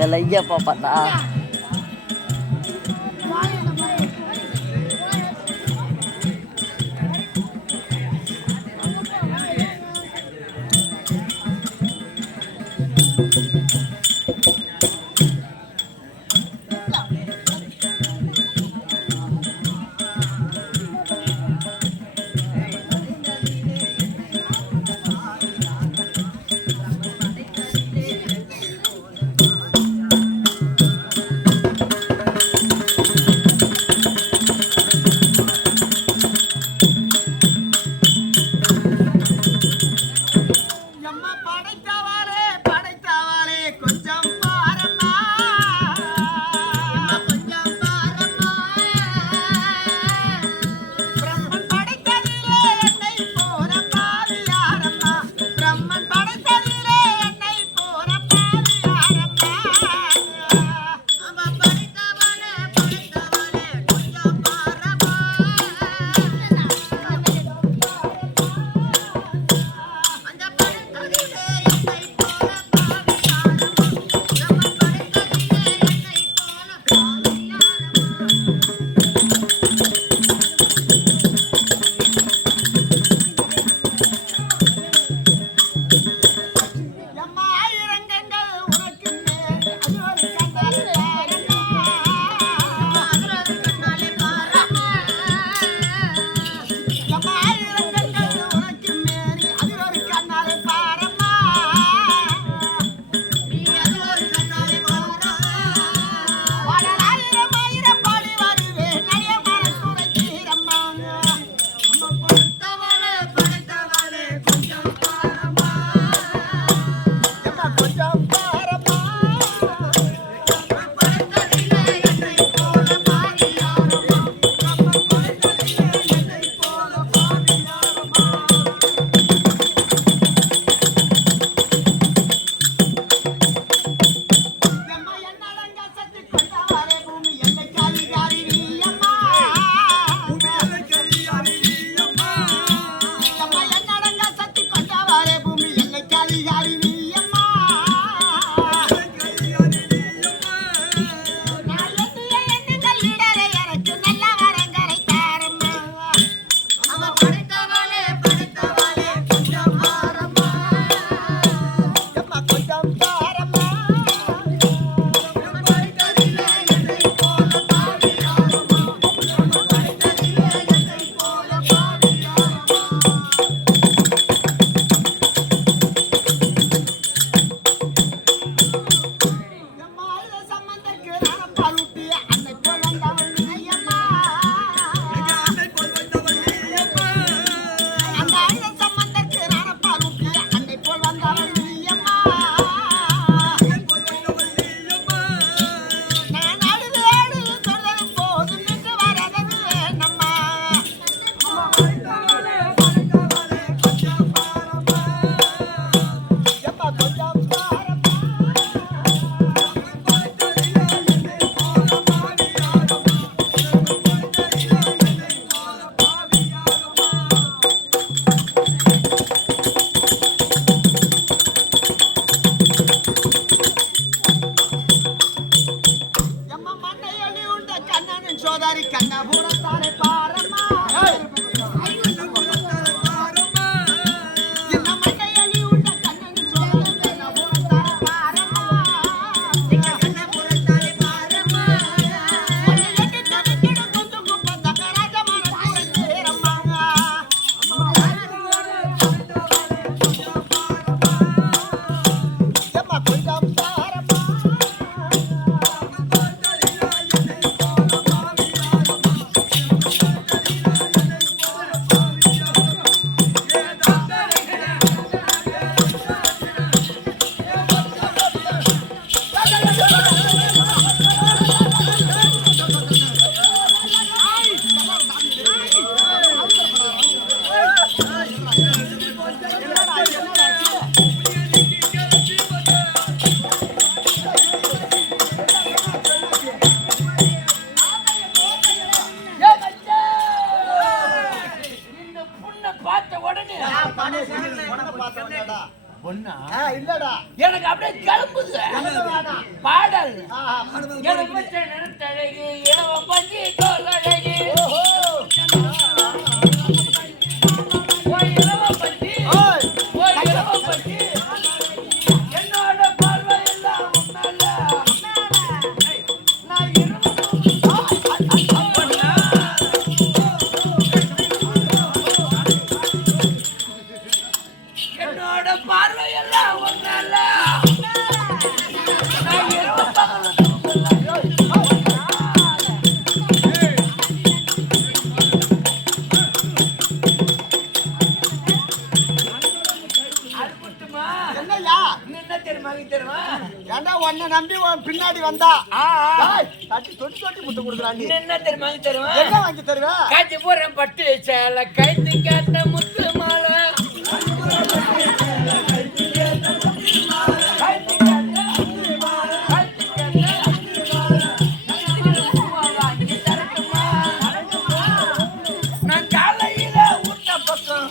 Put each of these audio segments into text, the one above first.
எங்கள் ஐயப்பா பார்த்தா பொண்ணா இல்லடா எனக்கு அப்படியே கிளம்புது பாடல் எனக்கு வச்ச நிறத்தழகு இளவம் பஞ்சி தோல் அழகு இளவம் பஞ்சி இளவம் பஞ்சி என்னோட பார்வை எல்லாம் உன்னால நான் என்னோட பார்வை எல்லாம் ஒன்னால நான் இரவு பகலும் உன்னை நம்பி பின்னாடி வந்தா தட்டி தொட்டி முட்டை கொடுக்குறான். என்ன தெரியுமா தருவேன்? என்ன வாங்கி தருவேன்? காய்ச்சி போறேன் பட்டு சேலை கைத்து கேட்ட முத்து மாலை நான் காலையில ஊட்ட பக்கம்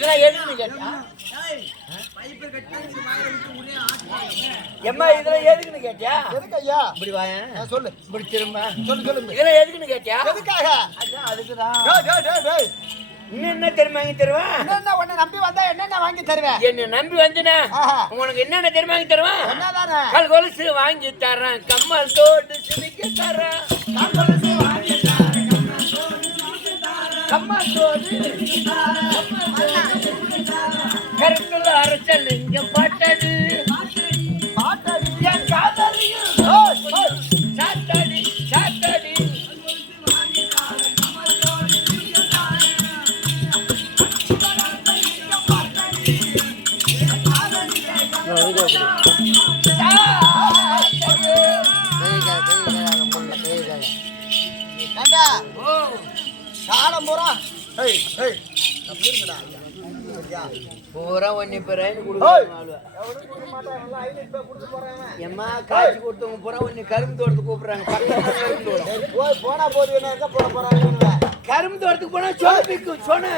இதெல்லாம் எதுக்குன்னு கேட்டியா? இப்படி வாயேன். சொல்லு இப்படி திரும்ப சொல்லு இதெல்லாம் எதுக்குன்னு கேட்டியா? எதுக்காக? அதுக்குதான். இன்னும் என்ன தெரியுமா வாங்கி தருவேன்? என்னென்ன உன்னை நம்பி வந்தா என்னென்ன வாங்கி தருவேன்? என்ன நம்பி வந்துனா உனக்கு என்னென்ன தெரியுமா வாங்கி தருவேன்? என்னதானே? கல் கொலுசு வாங்கி தரேன், கம்மல் தோடு சிமிக்க தரேன், கம்மல் தோடு கருத்துல அரைச்சல் இங்க பாட்டது என் காதலியும் சாத்தடி சாத்தடி காலம் பூரா பூரா ஒன்னி பேராயின்னு கொடுக்குறாங்க. எம்மா காய்ச்சி கொடுத்தவங்க பூரா ஒன்னி கரும்பு தோட்டத்துக்கு கூப்பிடுறாங்க. போனா போது போட போறாங்க. கரும்பு தோட்டத்துக்கு போனா சோன பிக்கும் சோனா.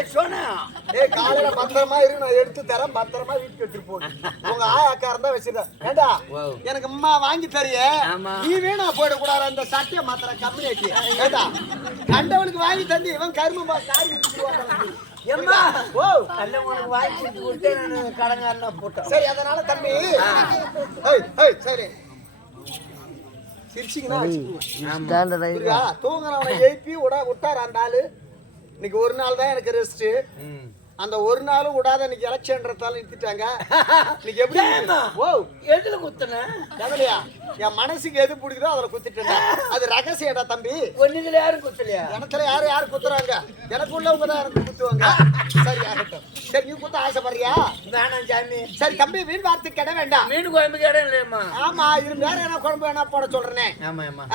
காலையில பத்திரமா இருக்கு, நான் எடுத்து தரேன், பத்திரமா வீட்டுக்கு எடுத்துட்டு போகணும். உங்க ஆயாக்கா இருந்தா வச்சிருக்கேன். ஏண்டா எனக்கு அம்மா வாங்கி தரிய, நீ வேணா போயிட கூடாது அந்த சட்டையை மாத்திர கம்பெனிக்கு. ஏண்டா கண்டவனுக்கு வாங்கி தந்து இவன் கரும்பு காரி எம்மா நல்ல உனக்கு வாங்கி கொடுத்து நான் கடங்காரனா போட்டேன். சரி அதனால தம்பி சரி சிரிச்சிங்கன்னா தூங்குறவனை எழுப்பி விட்டார் அந்த ஆளு. இன்னைக்கு ஒரு நாள் தான் எனக்கு ரெஸ்ட். அந்த ஒரு நாளும் விடாத இன்னைக்கு எலெக்ஷன்றதால நிறுத்திட்டாங்க. இன்னைக்கு எப்படி எதுல குத்துன கவலையா? என் மனசுக்கு எது பிடிக்குதோ அதுல குத்திட்டேன். அது ரகசியடா தம்பி. ஒண்ணுல யாரும் குத்தலையா? இடத்துல யாரு குத்துறாங்க? எனக்கு உள்ளவங்க தான் எனக்கு குத்துவாங்க. சரி ஆகட்டும். சரி நீ குத்த ஆசைப்படுறியா? வேணாம் சாமி. சரி தம்பி வீண் வார்த்தை கிட வேண்டாம். மீன் குழம்புக்கு இடம் இல்லையம்மா. ஆமா இது வேற என்ன குழம்பு வேணா போட சொல்றேனே.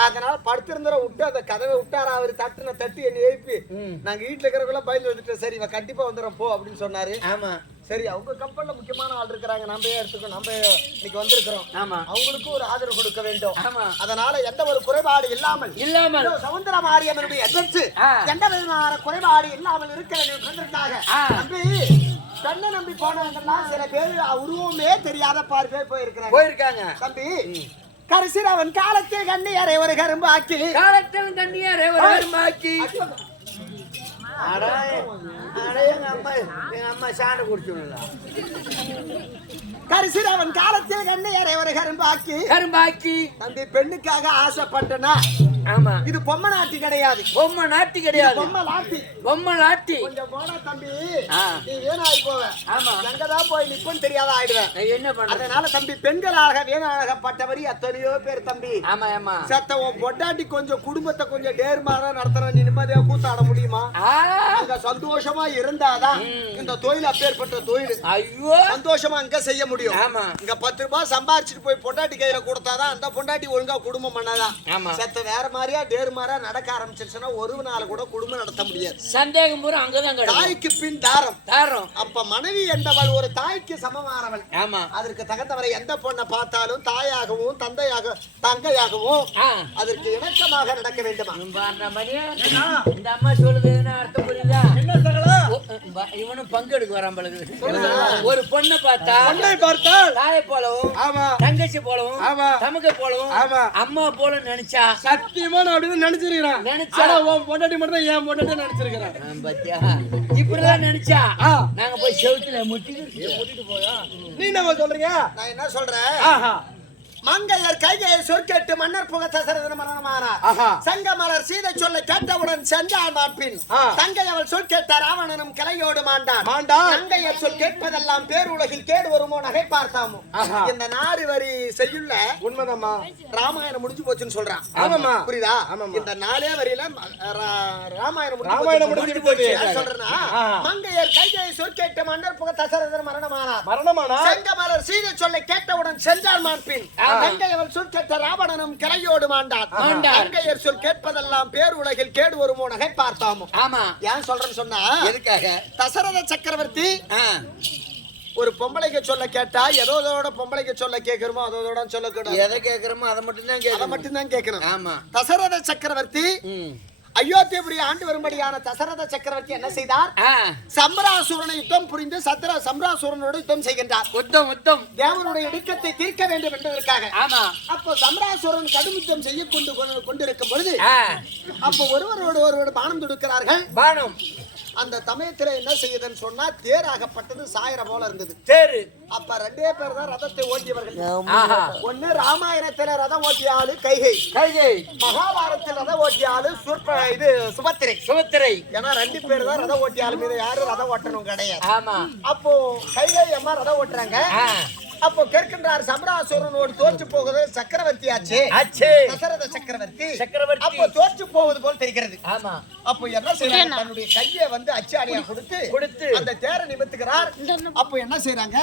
அதனால படுத்திருந்தர விட்டு அந்த கதவை விட்டாரா? அவரு தட்டி என்னை எழுப்பி நாங்க வீட்டுல இருக்கிறவங்கள பயந்து வந்துட்டோம். சரி இவன் கண்டிப்பா வந்துடும் போ அப்படின்னு சொன்னாரு. ஆமா சரி அவங்க கப்பல்ல முக்கியமான ஆள் இருக்கிறாங்க. நம்ம எடுத்துக்கோ, நம்ம இன்னைக்கு வந்திருக்கிறோம். ஆமா அவங்களுக்கு ஒரு ஆதரவு கொடுக்க வேண்டும். ஆமா அதனால எந்த ஒரு குறைபாடு இல்லாமல் சமுத்திர மாரியம்மனுடைய எதிர்த்து எந்த விதமான குறைபாடு இல்லாமல் இருக்கிறதுக்காக நம்பி கண்ணை நம்பி போனவங்கெல்லாம் சில பேர் உருவமே தெரியாத பாரு பேர் போயிருக்காங்க. தம்பி கடைசியில் அவன் காலத்தில் கண்ணியரை ஒரு கரும்பு ஆக்கி எங்க அம்மா சாணி குடிச்சுடலாம். கடைசியில் அவன் காலத்தில் கண்ணியரை ஒரு கரும்பாக்கி தம்பி பெண்ணுக்காக ஆசைப்பட்டனா. ஆமா இது பொம்மை நாட்டி கிடையாது. பொம்மை நாட்டி கொஞ்சம் போனா தம்பி நீ வேணாகி போவ. ஆமா எங்கதான் போய் நிப்பன்னு தெரியாத ஆயிடுவேன். என்ன பண்ண? அதனால தம்பி பெண்களாக வேணாகப்பட்டவரி எத்தனையோ பேர் தம்பி. ஆமா சத்த உன் பொட்டாட்டி கொஞ்சம் குடும்பத்தை கொஞ்சம் நேர்மாறா நடத்துற நீ நிம்மதியா கூத்தாட முடியுமா? அங்க சந்தோஷமா இருந்தாதான் இந்த தொழில் அப்பேற்பட்ட தொழில். ஐயோ சந்தோஷமா அங்க செய்ய முடியும். இங்க 10 ரூபாய் சம்பாரிச்சுட்டு போய் பொண்டாட்டி கையில கொடுத்தாதான் அந்த பொண்டாட்டி ஒழுங்கா குடும்பம் பண்ணாதான். செத்த வேற மாதிரியா டேர் மாதிரியா நடக்க ஆரம்பிச்சிருச்சுன்னா ஒரு நாள் கூட குடும்பம் நடத்த முடியாது. சந்தேகம் பூரா அங்கதான் கிடைக்கும். தாய்க்கு பின் தாரம் தாரம். அப்ப மனைவி என்பவள் ஒரு தாய்க்கு சமமானவள். ஆமா. அதற்கு தகுந்தவரை எந்த பொண்ணை பார்த்தாலும் தாயாகவும் தங்கையாகவும் அதற்கு இணக்கமாக நடக்க வேண்டுமா? இந்த அம்மா சொல்லுது அர்த்தம் புரியுதா? இவனும் பங்கெடுக்க வரான் பழகு. ஒரு பொண்ணை பார்த்தால் தாயை போலவும் தங்கச்சி போலவும் தமக்கை போலவும் அம்மா போல நினைச்சா சத்தியமா நான் அப்படிதான் நினைச்சிருக்கிறேன். நினைச்சா உன் பொண்டாட்டி மட்டும் தான் என் பொண்டாட்டி நினைச்சிருக்கிறேன். பத்தியா இப்படிதான் நினைச்சா நாங்க போய் செவுத்துல முட்டிட்டு போயா? நீ என்ன சொல்றீங்க? நான் என்ன சொல்றேன்? மங்கையர் கைகையை சொற்கேட்டு மன்னர் புக தசரதன் மரணமானார். சங்கமலர் சீதை சொல்ல கேட்டவுடன் சென்றான் மாட்பின் தங்கை அவள் சொல் கேட்டார் ராவணனும் கலையோடு மாண்டான். தங்கையர் சொல் கேட்பதெல்லாம் பேருலகில் கேடு வருமோ நகை பார்த்தாமோ. இந்த 4 வரி செய்யுள்ள உண்மைதாம்மா. ராமாயணம் முடிஞ்சு போச்சுன்னு சொல்றான். ஆமாமா, புரியுதா? இந்த 4 வரியில ராமாயணம் முடிஞ்சு போச்சு சொல்றேன்னா, மங்கையர் கைகையை சொல் கேட்டு மன்னர் புக தசரதன் மரணமானார். சங்கமலர் சீதை சொல்ல கேட்டவுடன் சென்றான் மாட்பின் தங்கை அவள் சொல் கேட்ட ராவணனும் கிளையோடு மாண்டான். தங்கையர் சொல் கேட்பதெல்லாம் பேருலகில் கேடு வருமோ நகை பார்த்தாமோ. ஆமா. ஏன் சொல்றேன்னு சொன்னா, எதுக்காக? தசரத சக்கரவர்த்தி ஒரு பொம்பளைக்கு சொல்ல கேட்டா எதோட பொம்பளைக்கு சொல்ல கேட்கிறோமோ அதோட சொல்லக்கூடாது. எதை கேட்கிறோமோ அதை மட்டும்தான் கேட்கணும். ஆமா. தசரத சக்கரவர்த்தி அயோத்தியபுரி ஆண்டு வரும்படியான தசரத சக்கரவர்த்தி என்ன செய்தார்? சம்ராசுரனை யுத்தம் புரிந்து சம்ராசுரனோடு யுத்தம் செய்கின்றார். யுத்தம் தேவனுடைய இடுக்கத்தை தீர்க்க வேண்டும் என்பதற்காக. ஆமா. அப்போ சம்ராசுரன் கடும் யுத்தம் செய்ய கொண்டிருக்கும் பொழுது அப்போ ஒருவரோடு பானம் தொடுக்கிறார்கள். பானம் அந்த சமயத்துல என்ன செய்யுதுன்னு சொன்னா, தேராகப்பட்டது சாயர போல இருந்தது. தேரு. அப்ப 2 பேர் தான் ரதத்தை ஓட்டியவர்கள். ஒன்னு ராமாயணத்துல ரதம் ஓட்டிய ஆளு கைகை. மகாபாரதத்தில் ரதம் ஓட்டிய ஆளு சுபத்திரை. ஏன்னா 2 பேர் தான் ரதம் ஓட்டிய ஆளு. மீது யாரும் ரதம் ஓட்டணும் கிடையாது. ஆமா. அப்போ கைகை அம்மா ரதம் ஓட்டுறாங்க. அப்போ கேட்கின்றார், சம்ராசுரனோடு தோற்று போகுது சக்கரவர்த்தி ஆச்சு தசரத சக்கரவர்த்தி. அப்போ தோற்று போவது போல் தெரிகிறது. ஆமா. அப்போ என்ன செய்யறாங்க? தன்னுடைய கையை அச்சாணியா கொடுத்து அந்த தேரை நிமித்துகிறார். அப்போ என்ன செய்யறாங்க?